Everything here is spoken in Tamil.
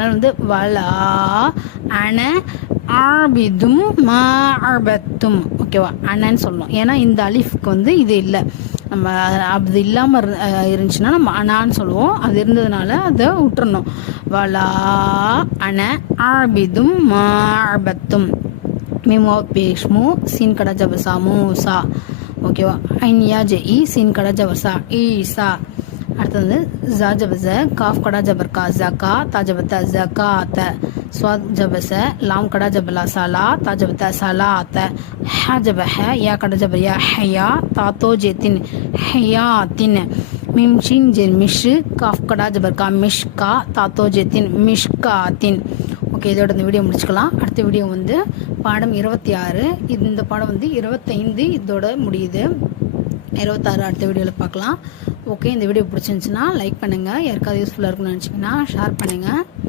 அதனால் வந்து வலா அன ஆபிதும் மா அபத்தும். ஓகேவா, அனன்னு சொல்லணும். ஏன்னா இந்த அலிஃப்க்கு வந்து இது இல்லை. நம்ம அது இல்லாமல் இருந்துச்சுன்னா நம்ம அனான்னு சொல்லுவோம். அது இருந்ததுனால அதை விட்டுறணும். வலா அன ஆபிதும் மா அபத்தும். மீமோ பேஷ்மு சீன் கடா ஜபசா மூசா. ஓகேவா, ஐன்யா ஜெஇ சீன் கடா ஜபசா ஈசா. அடுத்தது வந்து ஜா ஜபச காஃப் கடா ஜபர்கா ஜகா தாஜபத்த ஜகாத்த. ஸ்வாத் ஜபச லாம் கடா ஜபலா சலா தாஜபத்த சலாத்த. ஹ ஜப ஹ யா கடா ஜபர் யா ஹயா தாத்தோ ஜெத்தின் ஹயாத்தின். மிம் ஷீன் ஜெர் மிஷு காஃப் கடா ஜபர்கா மிஷ்கா தாத்தோ ஜெத்தின் மிஷ்காத்தின். ஓகே, இதோட இந்த வீடியோ முடிச்சுக்கலாம். அடுத்த வீடியோ வந்து பாடம் 26. இந்த பாடம் வந்து 25 இதோட முடியுது. 26 அடுத்த வீடியோவில் பார்க்கலாம். ஓகே, இந்த வீடியோ பிடிச்சிருந்துச்சுன்னா லைக் பண்ணுங்கள். யாருக்காவது யூஸ்ஃபுல்லாக இருக்குன்னு நினச்சிங்கன்னா ஷேர் பண்ணுங்கள்.